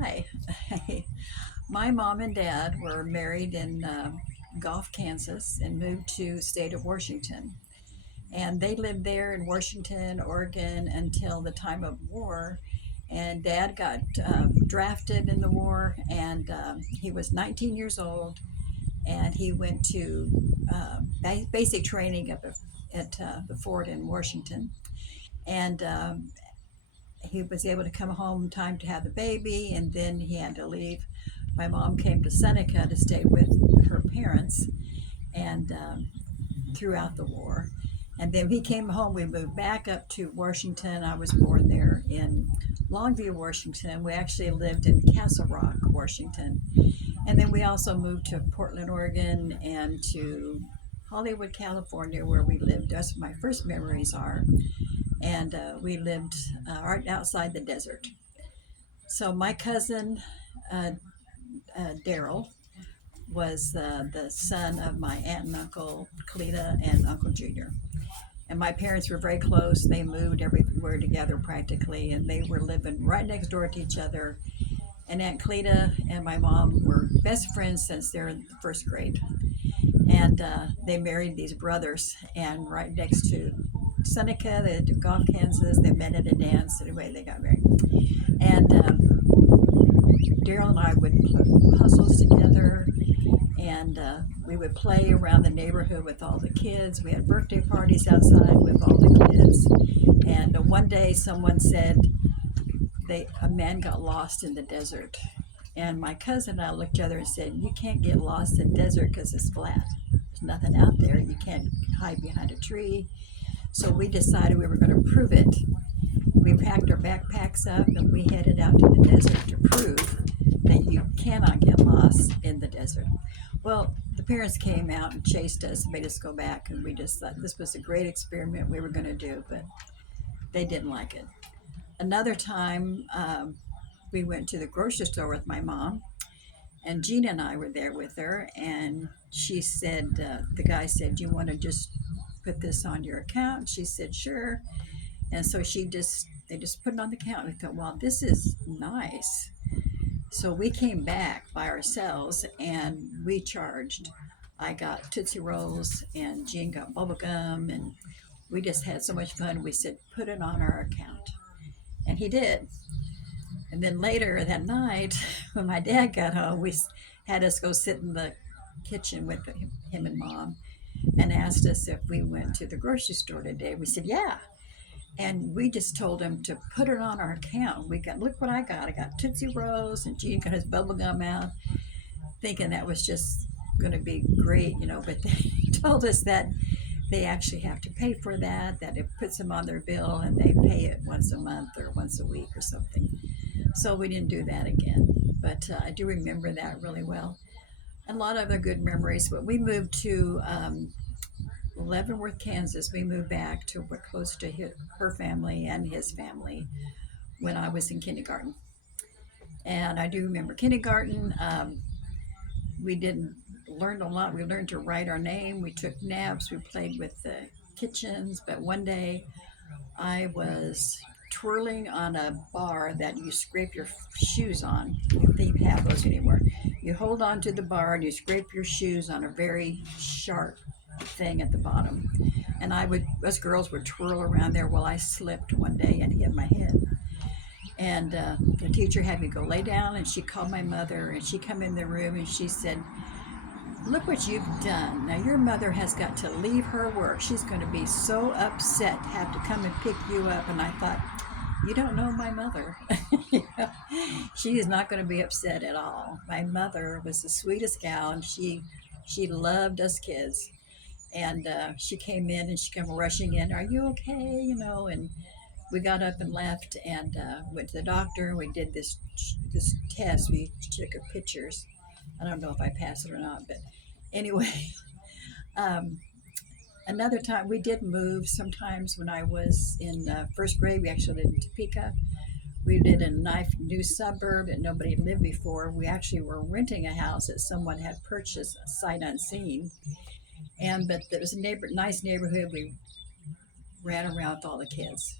Hi. My mom and dad were married in Gulf, Kansas, and moved to the state of Washington. And they lived there in Washington, Oregon until the time of war. And dad got drafted in the war, and he was 19 years old. And he went to basic training up at the fort in Washington. And he was able to come home in time to have the baby, and then he had to leave. My mom came to Seneca to stay with her parents, and throughout the war. And then he came home. We moved back up to Washington. I was born there in Longview, Washington. We actually lived in Castle Rock, Washington. And then we also moved to Portland, Oregon, and to Hollywood, California, where we lived. That's where my first memories are. And we lived right outside the desert. So my cousin, uh, Daryl, was the son of my aunt and uncle Cleta and Uncle Junior. And my parents were very close. They moved everywhere together practically, and they were living right next door to each other. And Aunt Cleta and my mom were best friends since they're in the first grade. And they married these brothers, and right next to Seneca, they to Gulf, Kansas. They met at a dance. Anyway, they got married. And Daryl and I would put puzzles together, and we would play around the neighborhood with all the kids. We had birthday parties outside with all the kids. And one day, someone said a man got lost in the desert. And my cousin and I looked at each other and said, "You can't get lost in the desert because it's flat. There's nothing out there. You can't hide behind a tree." So we decided we were going to prove it. We packed our backpacks up and we headed out to the desert to prove that you cannot get lost in the desert. Well, the parents came out and chased us, made us go back, and we just thought this was a great experiment we were going to do, but they didn't like it. Another time, we went to the grocery store with my mom, and Gina and I were there with her, and she said, the guy said, "Do you want to just put this on your account?" She said, "Sure." And so they just put it on the account. We thought, "Wow, this is nice." So we came back by ourselves and we charged. I got Tootsie Rolls and Jean got bubble gum, and we just had so much fun. We said, "Put it on our account." And he did. And then later that night, when my dad got home, we had us go sit in the kitchen with him and mom, and asked us if we went to the grocery store today. We said, "Yeah." And we just told him to put it on our account. We got, look what I got. I got Tootsie Rolls, and Gene got his bubble gum out, thinking that was just going to be great, But they told us that they actually have to pay for that, that it puts them on their bill and they pay it once a month or once a week or something. So we didn't do that again. But I do remember that really well. And a lot of other good memories. But we moved to Leavenworth, Kansas. We moved back to close to her family and his family when I was in kindergarten. And I do remember kindergarten. We didn't learn a lot. We learned to write our name. We took naps. We played with the kitchens. But one day I was twirling on a bar that you scrape your shoes on. I don't think you have those anymore. You hold on to the bar and you scrape your shoes on a very sharp thing at the bottom. And us girls would twirl around there while I slipped one day and hit my head. And the teacher had me go lay down, and she called my mother, and she come in the room and she said, "Look what you've done. Now your mother has got to leave her work. She's going to be so upset to have to come and pick you up." And I thought, you don't know my mother. She is not going to be upset at all. My mother was the sweetest gal, and she loved us kids. And she came in and she came rushing in. "Are you okay?" And we got up and left, and went to the doctor. We did this test. We took her pictures. I don't know if I passed it or not, but anyway. um, Another time we did move. Sometimes when I was in first grade, we actually lived in Topeka. We lived in a nice new suburb that nobody lived before. We actually were renting a house that someone had purchased sight unseen. But there was a nice neighborhood. We ran around with all the kids.